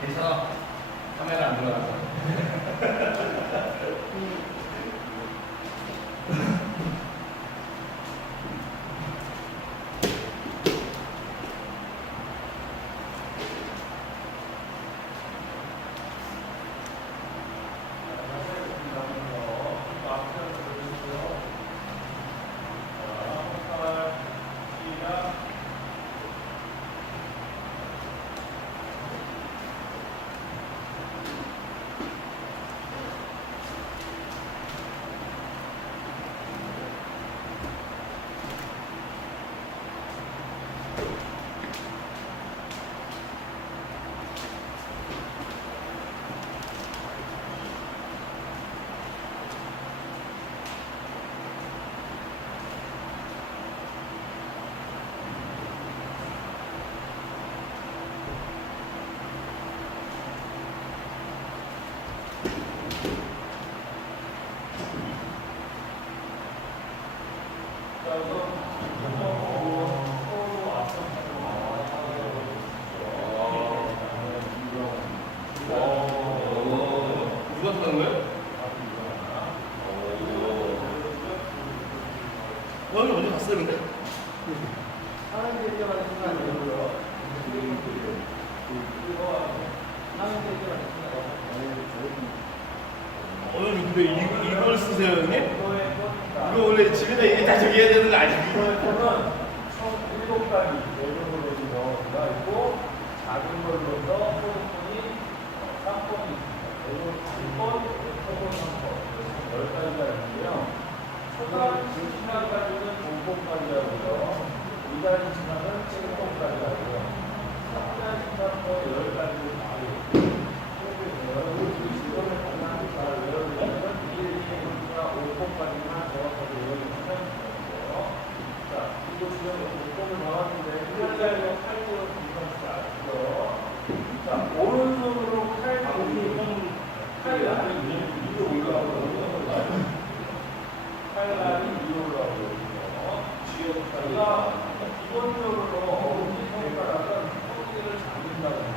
괜찮아. 카메라 안 들어가서. 누가 쓰는 거예요? 여기 먼저 갔어요, 근데? 사람들이 뛰어가는 순간이고요. 사람들이 뛰어가는 순간. 근데 이걸 쓰세요, 형님? 이거 원래 왜 집에다 이게 다 적어야 되는 거 아니야? 이거는 총 7가지 내용으로 넣어가 있고 작은 걸로서 포도폰이 3번이 있습니다. 1번, 2번, 3번 10가지가 있는데요. 초단 진학까지는 5번까지 하고요. 2단 진학은 7번까지 하고요. 3단 진학도 10가지를 다 하고 여러분들이 지금을 가장 잘 외워두려면 1, 2, 3, 5번까지만 정확하게 외워주시면 되고요. 자, 이거 지금 5번을 나왔는데 1자리로 8자리로 분산시켜 아시죠? 자, 오른손으로 칼이 안에 위로 올라가고 칼날이 위로 올라가고 쥐어다가 기본적으로 엄지손가락은 허리를 잡는다고 합니다.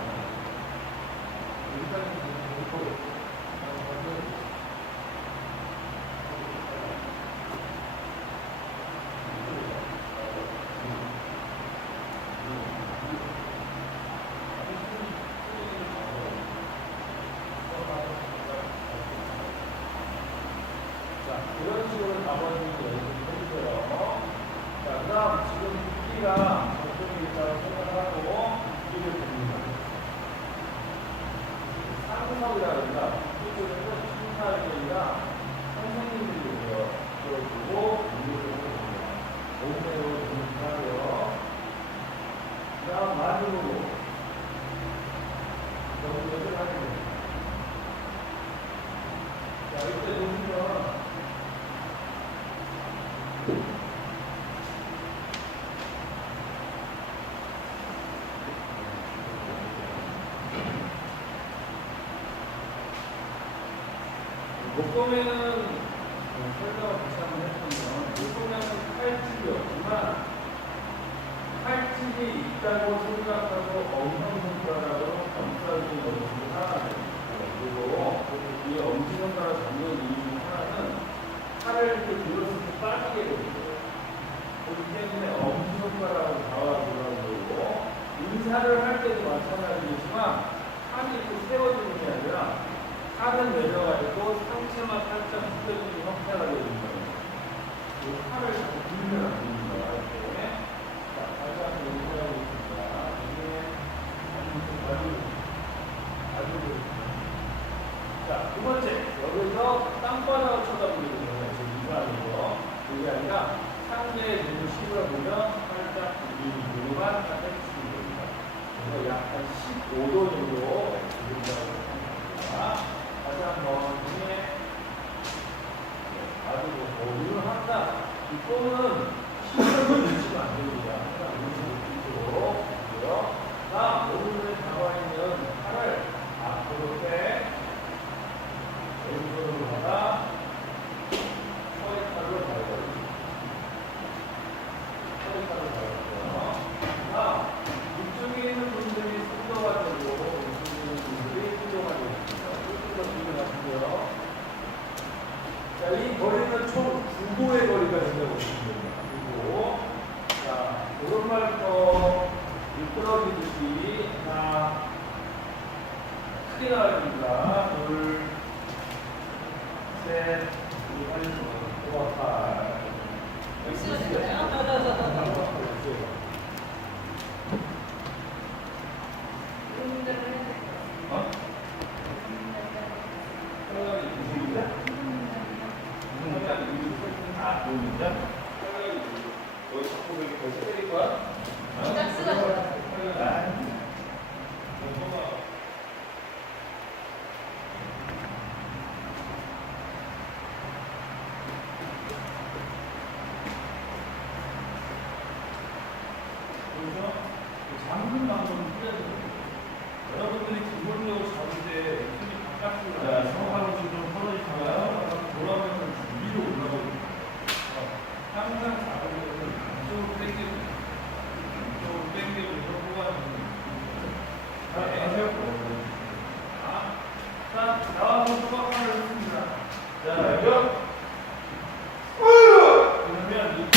이런 식으로 잡아주는 거 해주세요. 자, 그 다음 지금 붓기가 저쪽에 있다고 생각하고 붓기를 줍니다. 상석이라 그러니까 붓기는 심사위가 선생님들이 보여주고 몸매로 준비하고요. 그 다음 마지막으로 연결을 하게 됩니다. 자, 이때 보시면 목공에는 설명을 다시 한번 했으면 목공에는 칼집이었지만 칼집이 있다고 생각하고 엄지손가락으로 감싸주는 것이 하나입니다. 그리고 이 엄지손가락 잡는 이유 중 하나는 칼을 이렇게 들었을 때 빠지게 됩니다. 그렇기 때문에 엄지손가락을 잡아주라고 그러고 인사를 할 때도 마찬가지지만 칼이 이렇게 세워지는 게 아니라 칼은 내려가지고 상체만 살짝 숙여주는 형태가 되어있는 거예요. 이 칼을 자꾸 들면 안 됩니다. 이렇게. 자, 다시 한번 연습하고 있습니다. 이게 아주 자, 두 번째. 여기서 땅바닥을 쳐다보게 되면 지금 이상하죠. 그게 아니라 상대의 눈을 씹어보면 살짝 이 눈만 딱 해주시면 됩니다. 그래서 약 한 15도 정도 들린다고 합니다. 다시 한번 중에 아주 오류를 한다. 이 뽕은 힘을 주시면 안 됩니다. 항상 무릎으로 있고요. 다음 오른손에 잡아있는 팔을 앞으로 빼 왼손으로 가다 허리살로 밟아주세요. 허리살로 밟았고요. 다음 이쪽에 있는 분들이 숙도가 되고 이쪽에 있는 분들이 숙도가 되고 자, 이 거리는 총 9고의 거리가 된다고 보시면 됩니다. 9고. 자, 오른발도 미끄러지듯이 하나, 크게 나갑니다. 둘, 셋, 넷, 다섯. 잡는 방법은 여러분들이 기본적으로 잡을 때 손이 바깥으로 성하고 지금 털어지 가요. 돌아오면서 위로 올라가고 항상 잡을 때는 이쪽으로 당기고 이쪽으로 당기고 이렇게 뽑아주는 자, 나와서 수박하를 했습니다. 자, 여기요. 그러면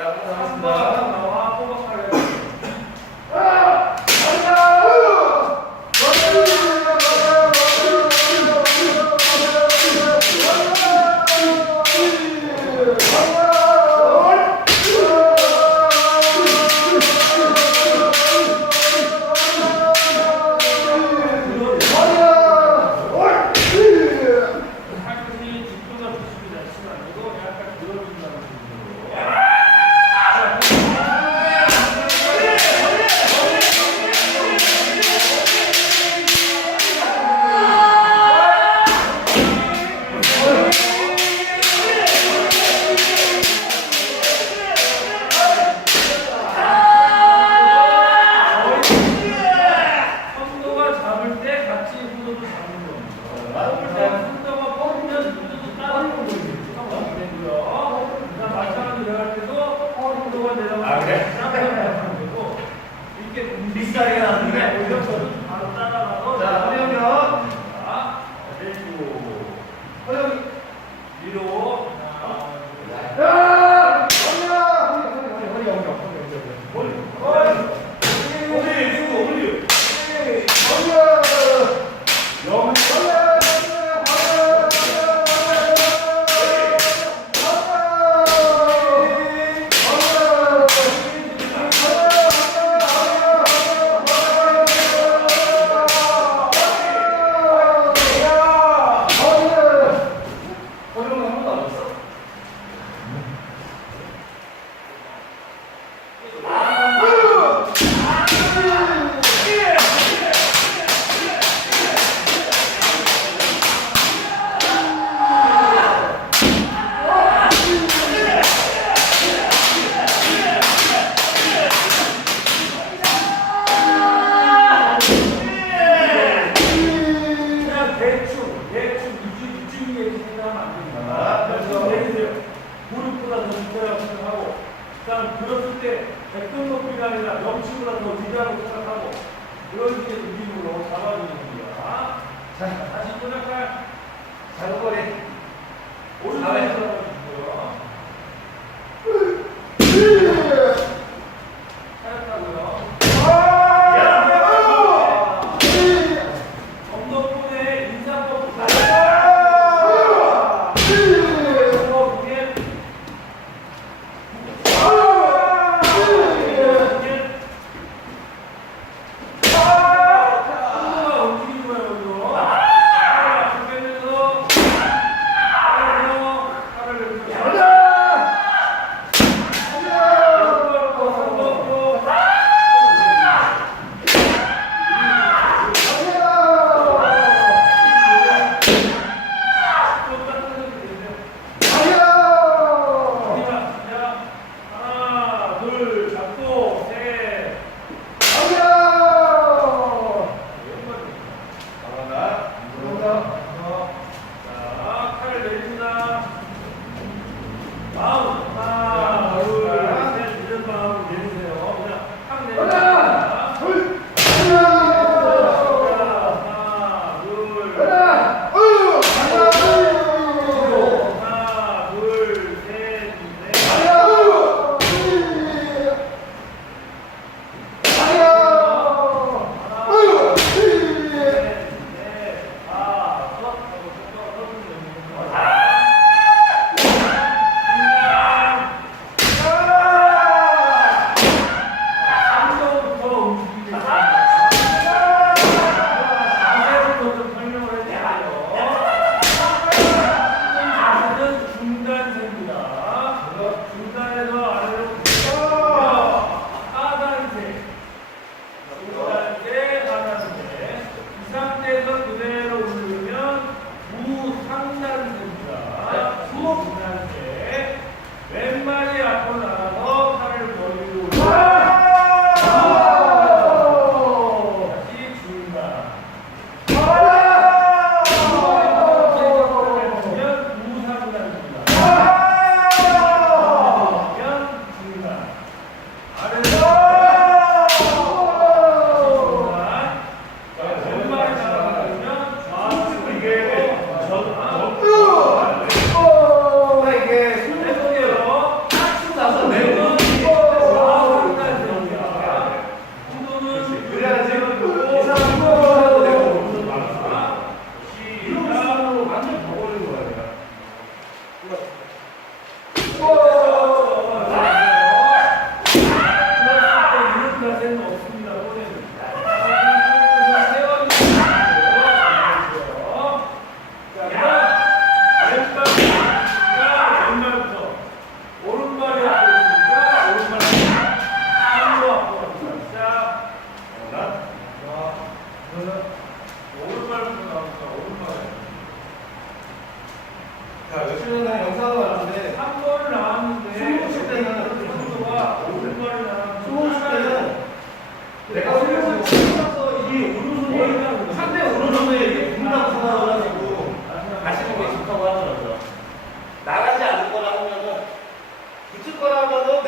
나와 호박하래. 비싸게 나왔는데 바로 따라가서 자, 허영현 내리고 허영이 위로 들었을 때 백동 높이가 아니라 명치보다 더 위다라고 생각하고 그런 식의 느낌으로 잡아주는 겁니다. 자, 다시 꼬작할 잘거리 오른손에 잡아주고요. 잘했다고요. 정덕분의 인상법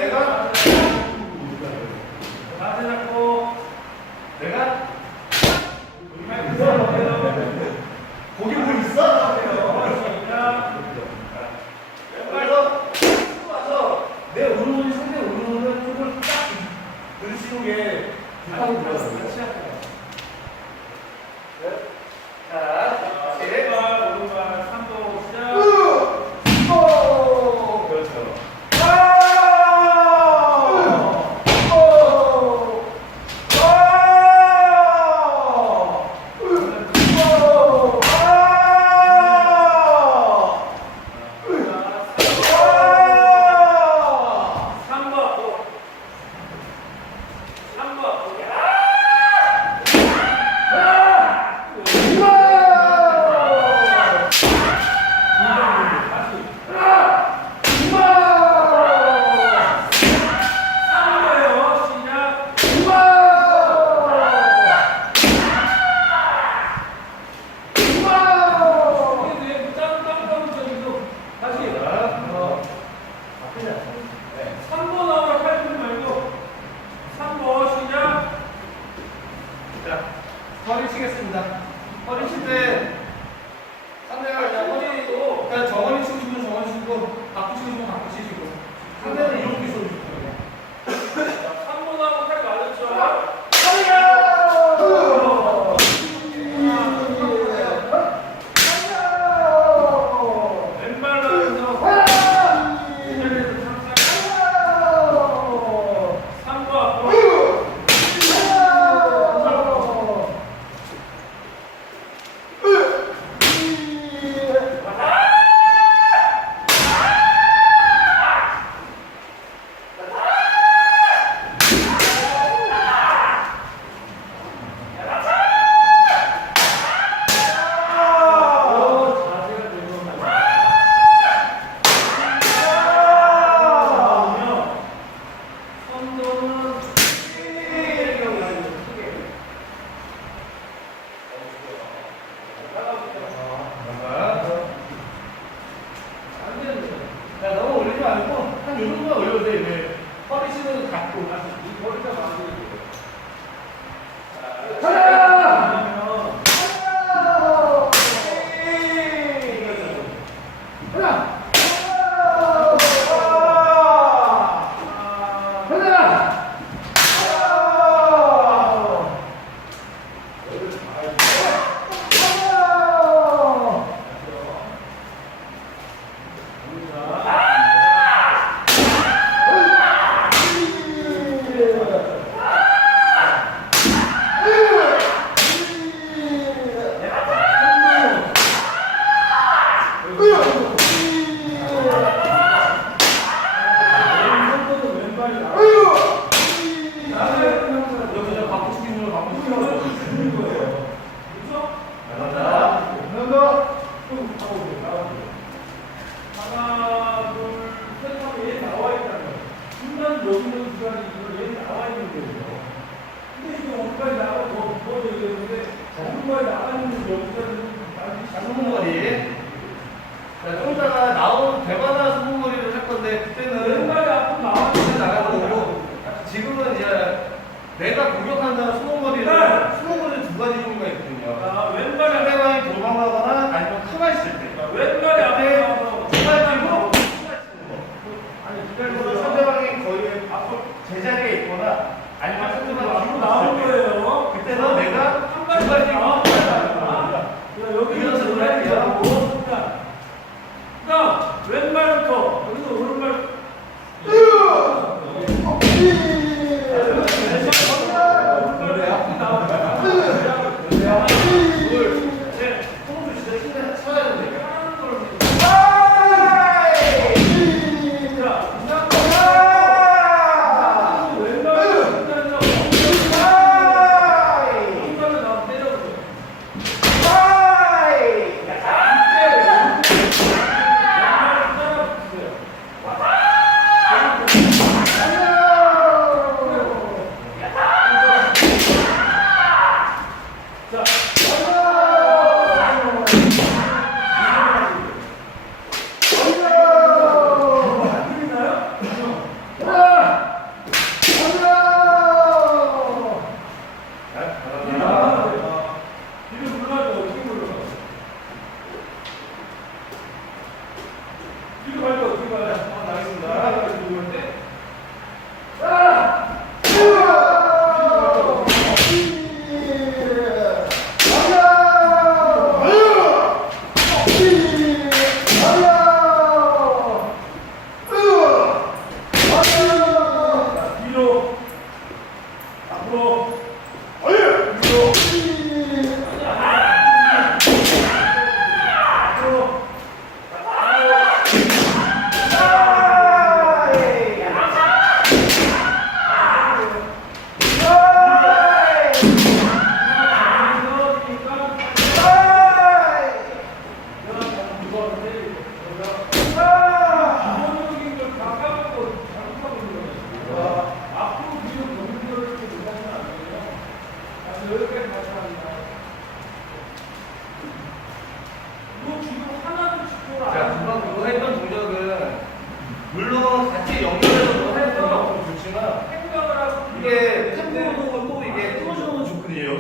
내가 자세 잡고 내가 왼발 거기 뭐 있어? 시작. 왼발에서 와서 내 오른손이 상대 오른손을 쪽을 딱 들이쉬는 게 좋다고 들었어요. 자, 다시. 왼발 오른발 3도 시작. 그렇죠. 허리 치겠습니다. 허리 칠 때 상대가 그냥 허리도 그냥 정원이 치고 싶으면 정원이 치고 바꾸 치고 싶으면 바꾸 치시고 상대는 이렇게 쏘고 싶어요. 3번하고 팔 맞았죠? 왼발로 해서 야, 너무 올리지 말고 한 이 정도만 올려도 돼. 이제 허리 치는 갖고 이 머리가 맞아요. 하나, 둘, 셋 하면 얘 나와 있다면 중간 여기 있는 시간이 이거 얘 나와 있는 거예요. 근데 이게 어디까지 나가 더 얘기했는데 어디까지 나가는 여기까지 소금머리. 자, 좀 이따가 나온 대바나 소금머리를 할 건데 그때는 왼발이 앞으로 나왔는데 나가는 거고 지금은 이제 내가 공격한다는 소금머리를 소금머리는 두 가지 종류가 있거든요. 왼발이 상대방이 도망가거나 아니면 가만히 있을 때. 왼발이 앞에 나와서 가지고 아니 그래서 상대방이 거의 앞으로 제자리에 있거나 아니면 상대방이 앞으로 나온 거예요. 그때는 내가 한 발씩 나와. 여기서 놀랄게요. 그다음 왼발부터 여기서 오른발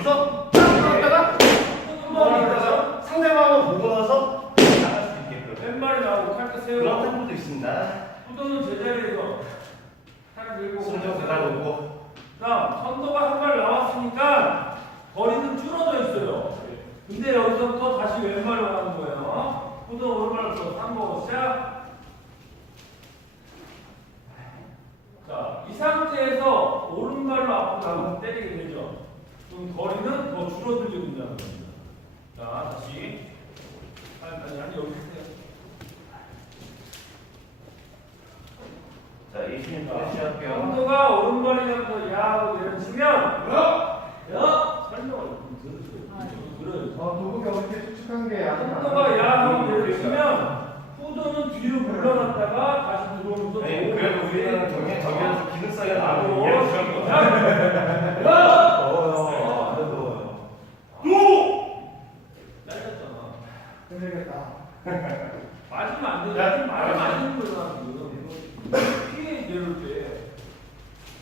여기서 딱 한번 있다가 상대방을 보고 나서 나갈 수 있게끔 왼발이 나오고 칼끝 세우고 그런 템포도 있습니다. 후도는 제자리에서 팔을 들고 손좀 가다놓고 다음 선도가 한 발 나왔으니까 거리는 줄어져 있어요. 근데 여기서부터 다시 왼발로 가는 거예요. 후도 오른발로 상고 시작. 자, 이 상태에서 오른발로 앞으로 때리게 되죠. 그럼 거리는 더 줄어들게 된다는 겁니다. 자, 다시. 아니, 여기 있어요. 자, 이 스윙 시작할게요. 선도가 오른발이라서 야하고 내려치면 설명을 좀 들어요. 도구가 어떻게 축축한 게 아니라. 선도가 야하고 내려치면 후도는 뒤로 물러났다가 다시 들어오면서 그래도 우리는 저기에서 기능 쌓여 나고 나도 이해를 주는 거. 잘렸잖아. 힘들겠다. 맞으면 안 되지. 야, 맞으면 안 되는 거잖아, 지금. 피해 내려올 때.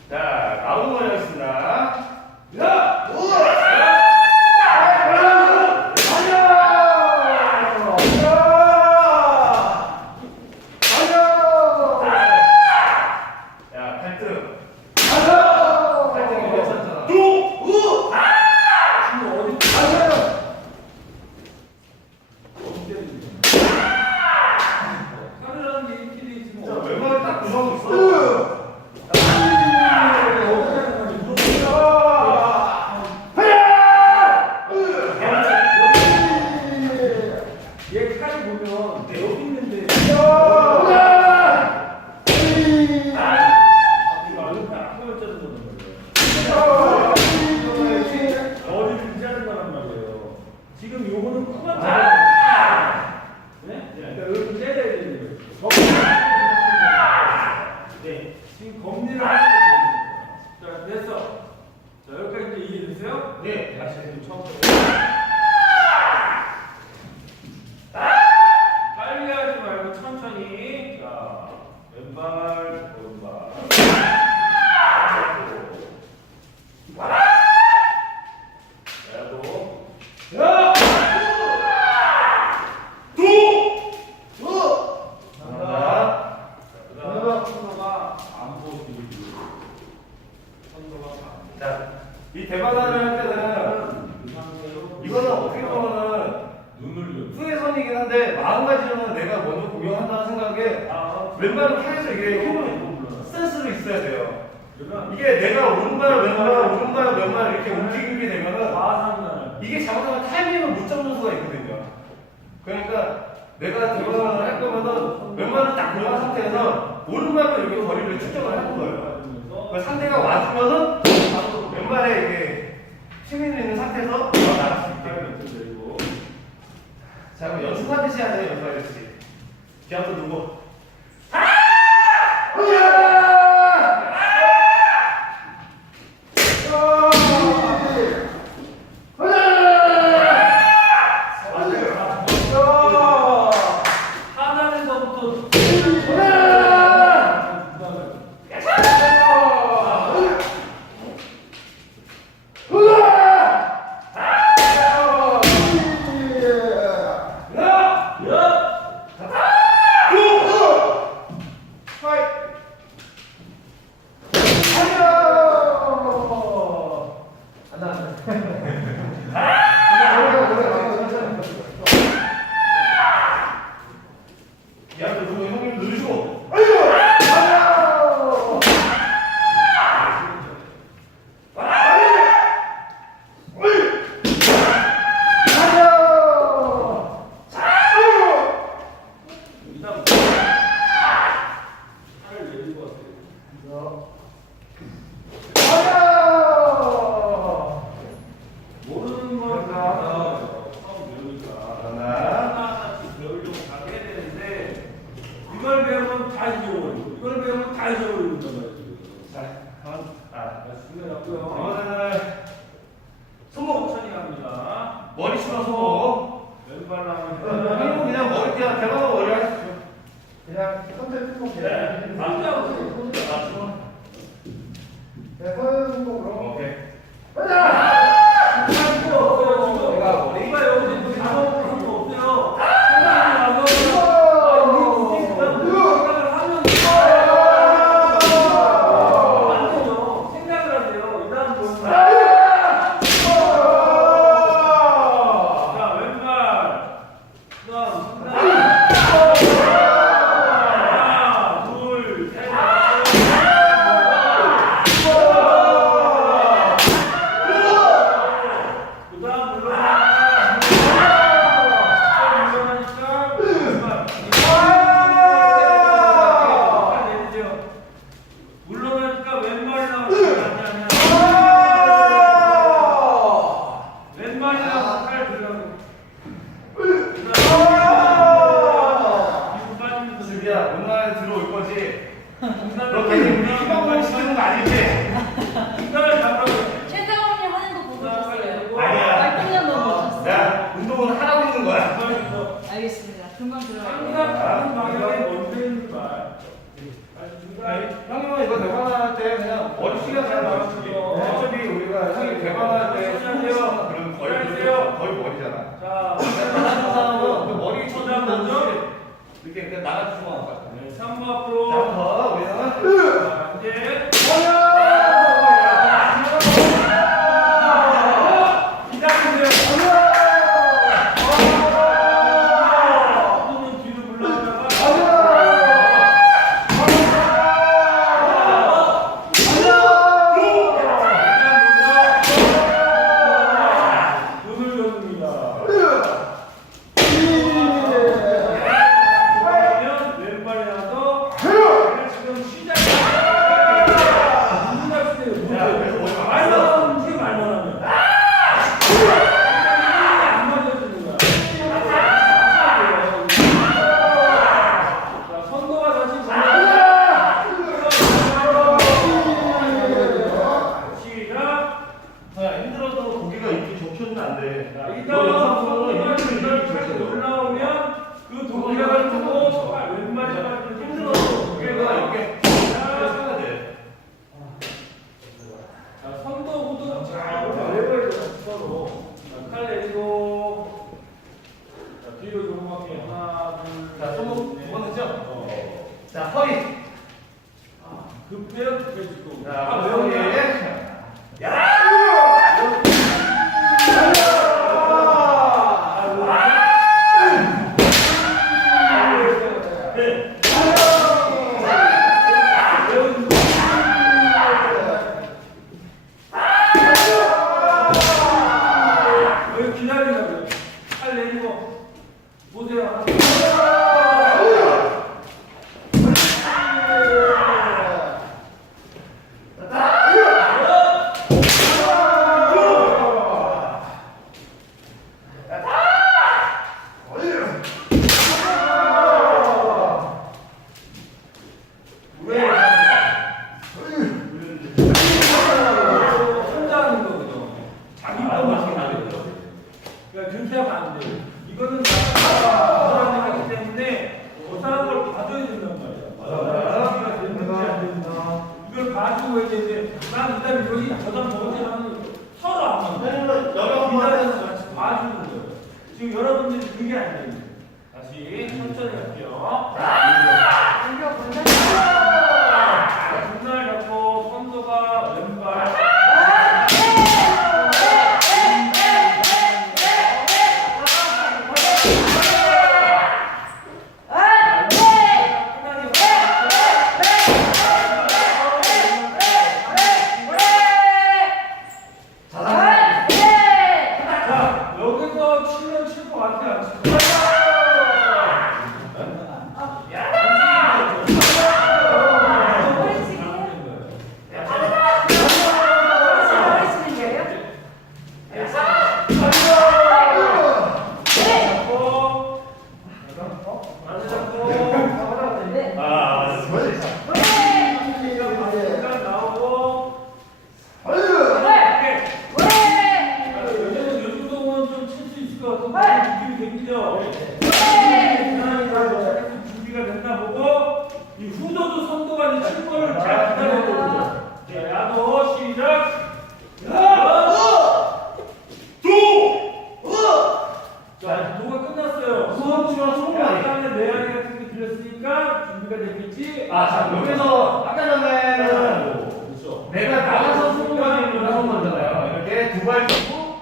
자, 나오는 거 하겠습니다. 야! 야, 팔등. 가자! 팔등 괜찮잖아. 지금 어디 어디 때리는 거야? 카메라는 게 일끼리 지금 자, 왼발을 딱 구성하고 있어. 얘 칼 보면 여기 있는데 머리를 자른다는 말이에요. 지금 요거는 코만 자르는 네? 그러니까 여기서 때려야 되는 거예요. 네. 지금 검리를 하는 거예요. 자, 됐어. 자, 여기까지 이제 이해되세요? 네. 다시 처음부터. 빨리 하지 말고 천천히. 자, 왼발, 오른발. 자, 이 대바다를 할 때는 이거는 어떻게 보면은 후회선이긴 한데 마음가짐은 내가 먼저 공격한다는 생각에 왼발을 하에서 이게 힘을 센스로 있어야 돼요. 이게 내가 오른발 왼발 이렇게 움직이게 되면은 이게 잘못하면 타이밍을 못 잡는 수가 있거든요. 그러니까 내가 대바다를 할 거면은 왼발을 딱 들어간 상태에서 오른발로 이렇게 거리를 측정을 하는 거예요. 상대가 와주면은 바로 왼발에 이게 힘이 있는 상태에서 나갈 수 있게. 자, 그럼 연습하듯이 하세요, 연습하듯이. 뒤 한번 누고. 하단에서부터 뒤한번 누고 형님 누르시고. 모르는 거니까 처음 배우니까 하나하나씩 배우려고 다 해야 되는데 이걸 배우면 다 잊어버리고 이걸 배우면 다 잊어버린단 말이에요. 준비해놨고요. 이번에는 손목 천천히 갑니다. 머리 치면 손목. 왼발로 하면 형님은 그냥 머리 그냥 대바다 머리 하십시오. 그냥 컨셉 손목 네. 남자하고 맞죠? 네, 손목으로. 오케이. 가자! 이거 대관할 때 그냥 머리 숙여서 나가시죠. 어차피 우리가 형이 대관할 때 그런 거의 머리잖아. 자, 나가는 사람은 그 머리 쳐주면 먼저 이렇게 그냥 나가주시면 할 것 같아. 3번 앞으로. 자, 우리는 자, 이제. 자, 허리. 급해요, 급해지고. 자, 허리. 야! 기다리라고요. 팔 내리고 보세요. 이거는 사람이 때문에 그 사람을 봐줘야 된단 말이야. 이걸 봐주고 해야 되는데 난 일단 여기 저장 먹을 때는 서로 안 맞아. 여러분들은 같이 봐주는 거예요. 지금 여러분들이 그게 안 돼요. 다시 천천히 갈게요. 등날 잡고 선도가 왼발. 준비가 됐나 보고 이 후도도 선도가 이 친구를 잘 기다려야 돼. 야도 시작. 자, 도가 끝났어요. 수업치만 소금이 다음에 내야리 같은 게 들렸으니까 준비가 됐겠지. 자, 여기서 아까 전에는 그렇죠. 내가 나가서 소금이 하는 거잖아요. 이렇게 두 발 잡고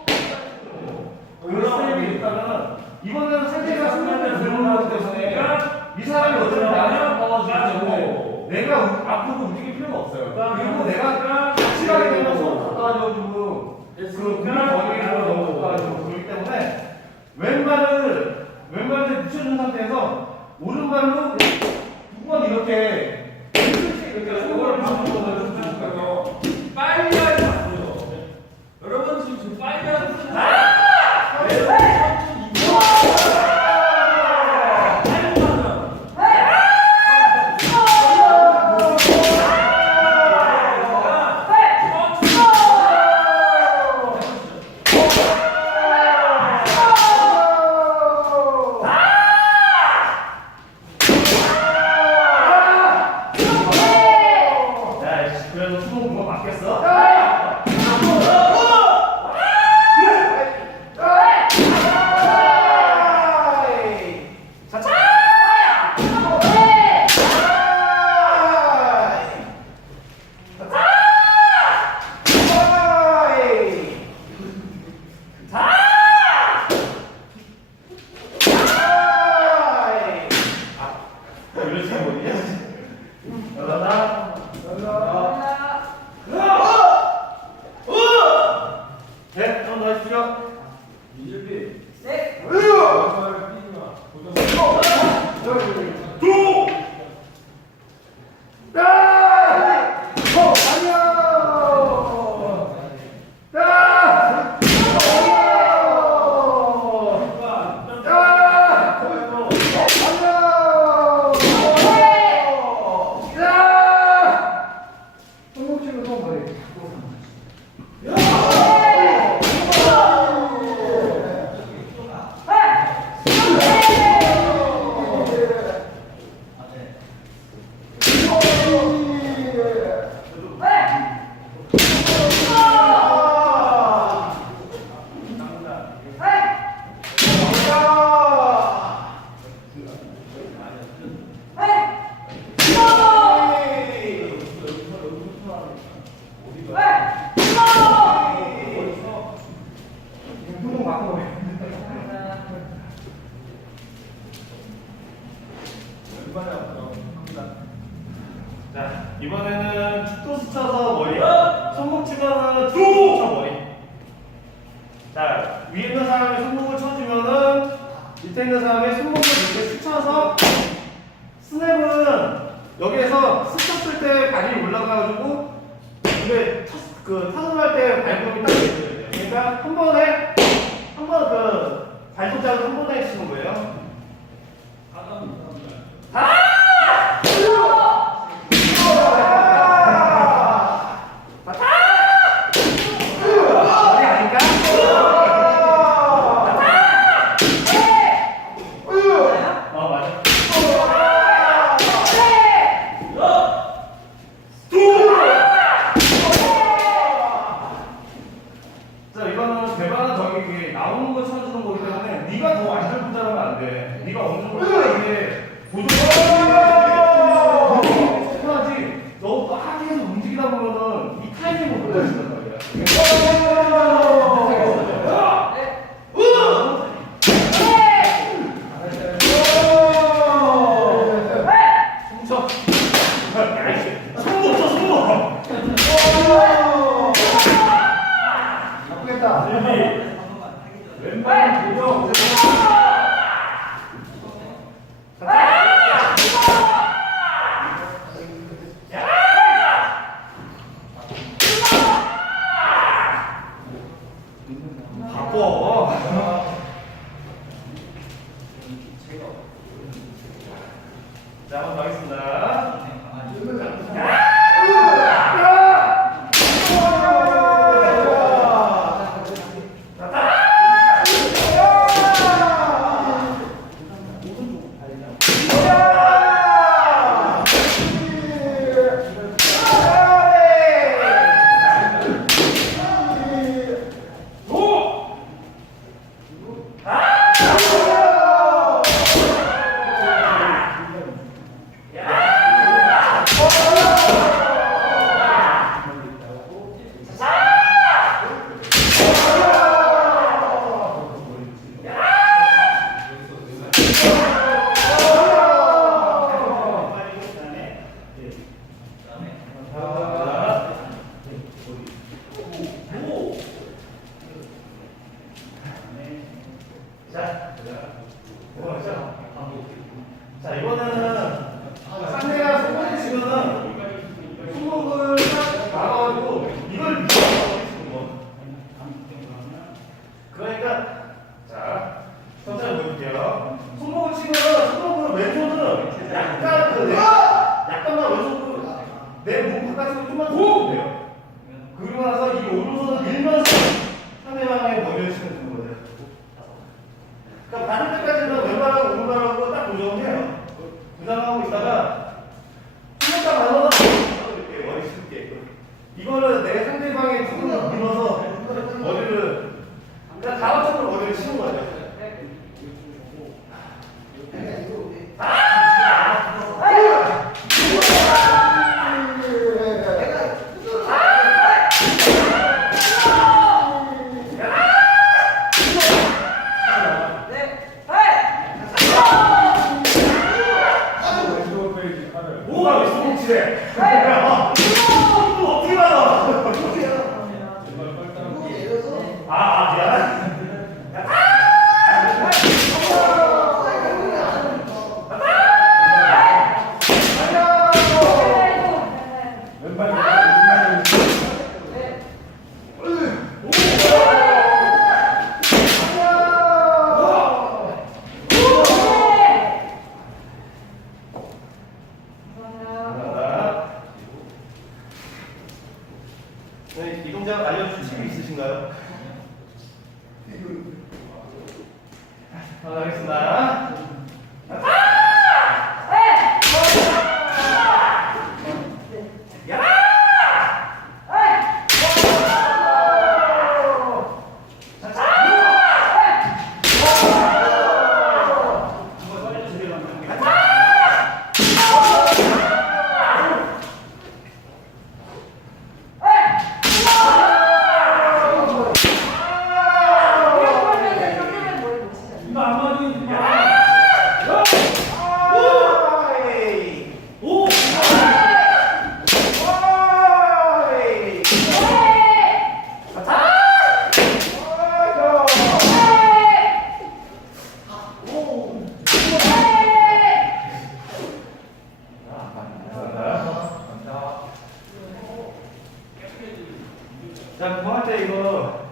그런 스텝이 있다면 이번에는 상대가 순간에 들어오는 것 때문에 이 사람이 어차피 나를 가까워지고 내가 앞으로 움직일 필요가 없어요. 그리고 내가 시간이 되면서 가까워져가지고 그 거리가 너무 가까워지고 그렇기 때문에 왼발을 붙여준 상태에서 오른발로 두 번 이렇게 손을 바꾸는 거예요. 빨리 하지 마세요. 여러분 지금 빨리 하는 운동 바꿔. 자, 이번에는 축도 스쳐서 머리, 손목 치면은 축도 스쳐 머리. 자, 위에 있는 사람이 손목을 쳐주면은 밑에 있는 사람이 손목을 이렇게 스쳐서 스냅은 여기에서 스쳤을 때 발이 올라가가지고 이게 타선할 때 발목이 딱 있어요. 그러니까 한 번에 발톱자를 한 번에 치는 거예요. 머리 아닌가? 맞아. 자, 이거는 대반은 저기 나오는 거 쳐주는 거기 때문에 네가 더 완전 붙잡으면 안 돼. 네가 어느 정도 이게 고정하지. 너 막 계속 움직이다 보면은 이 타이밍을 못 잡는단 말이야. 바꾸겠다. 왼발 고정. 바꿔. 자, 한번 더 하겠습니다. 자, 이번에는 상대가 손목을 치면은 손목을 막아가지고 이걸 밀어버리시는 거. 그러니까 자, 천천히 보여줄게요. 손목을 치면은 손목을 왼손은 약간만 왼손으로 내 몸 바깥으로 좀만 들어주면 돼요. 그리고 나서 이 오른손을 밀면서 상대방의 머리를 치면 되는 거죠. 그러니까 받을 때까지는 왼발하고 오른발하고 딱 고정해요. 부담하고 있다가 힘을 딱 받아서 이렇게 머리 칠게. 이거를 내 상대방의 손으로 밀어서 머리를 그냥 다음처럼 머리를 치는 거예요. 뭐가 왜 손목질해? 또 어떻게 받아? 미안. 네, 이 동작 알려줄 팁이 있으신가요? 하겠습니다. 야! 야, 그거 할 때 이거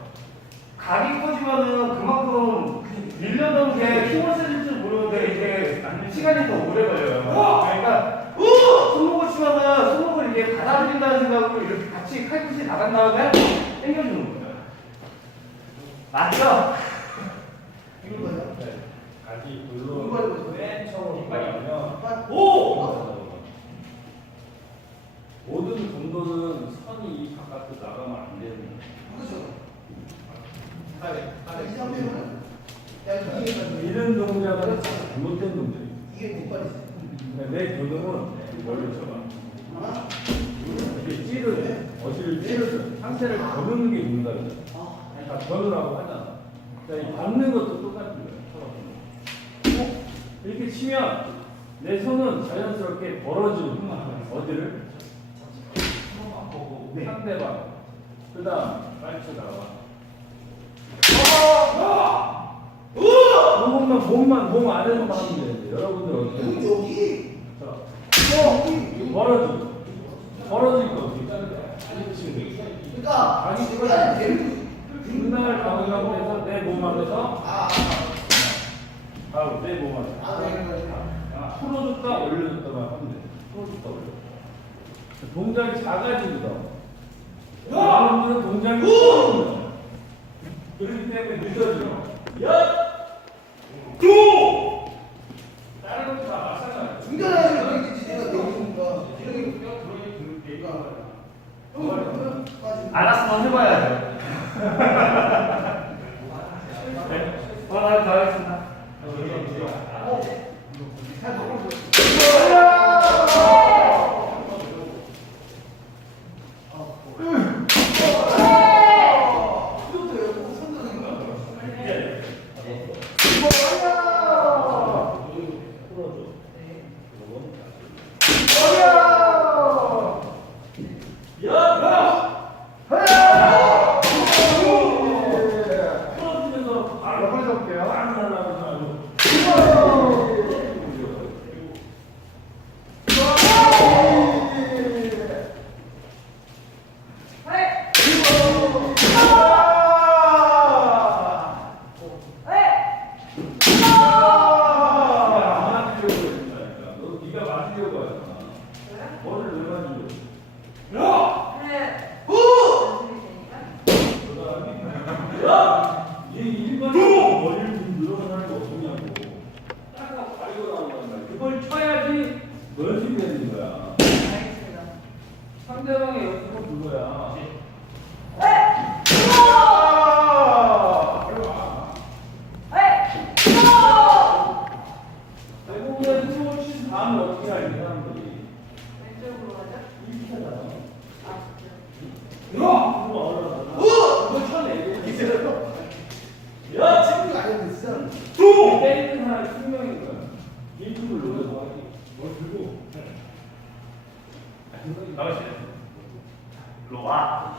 각이 커지면은 그만큼 밀려던 게 힘을 쓸 줄 모르는데 이게 시간이 더 오래 걸려요. 그러니까 손목을 치면은 손목을 이게 받아들인다는 생각으로 이렇게 같이 칼끝이 나간 다음에 당겨주는 거예요. 맞죠? 이걸 봐요. 네. 각이 물론 이걸 맨 처음으로 가면 오! 모든 공도는 선이 바깥으로 나가면 안 되는 거예요. 그렇죠. 네. 이 장면은 야 이게 이런 동작은 잘못된 동작이에요. 이게 못 빠지지. 내 교동은 머리를 쳐봐. 하나. 이렇게 찌를 어디를 찌르든 상태를 거는 게 문제거든. 다 겨누라고 하잖아. 이 걷는 것도 똑같은 거야. 이렇게 치면 내 손은 자연스럽게 벌어지는 거야. 어디를? 상대방. 그 다음 빨리 나와. 몸 안에서만 하면 되는데 여러분들 어떻게 해요? 여기. 자, 벌어질 거 어떻게 그러니까 시간이 되는 중단을 가능하면서 내 몸 안에서 바로 내 몸 안에서 되는 거지. 풀어줬다 올려줬다만 하면 돼. 풀어줬다 올려줬다. 동작이 작아지거든. 여러분들은 동작이 커집니다. 그렇기 때문에 늦어져요. 다른 것도 다 마찬가지야. 중간에 이렇게 지대가 되니까 이렇게 알았어, 한번 해봐야죠. 네. 더 하겠습니다. 상대방의 연습은 그거야. 대부분의 수업 친 다음에 어떻게 알지 사람들이? 왼쪽으로 가자. 이렇게 하잖아. 아, 진짜. 그거 쳐내. 야 친구가 아닌데 진짜. 때리는 사람이 숙명인 거야. 일주를 눌러서 뭘 들고. 나오시. 일로 와.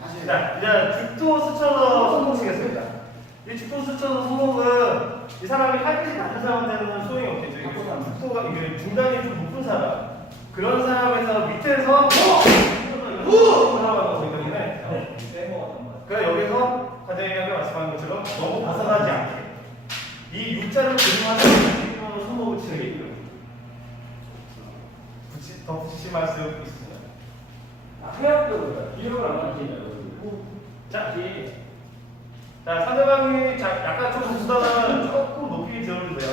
다시. 자, 이제 죽도 스쳐서 손목 치겠습니다. 이 죽도 스쳐서 손목은 이 사람이 칼끝이 낮은 사람한테는 소용이 없겠죠. 이게 속도가 이게 중단이 좀 높은 사람. 그런 사람에서 밑에서 올라가는 거기 때문에 그러니까 여기서 과장님이 말씀하는 것처럼 너무 벗어나지 않게 이 U자를 그림하는 손목을 치는 게 있고요. 더 붙이실 말씀 있습니다. 해역적으로 기억을 안 하시냐. 자, 상대방이 약간 좀 보다는 조금 높이 들어주세요.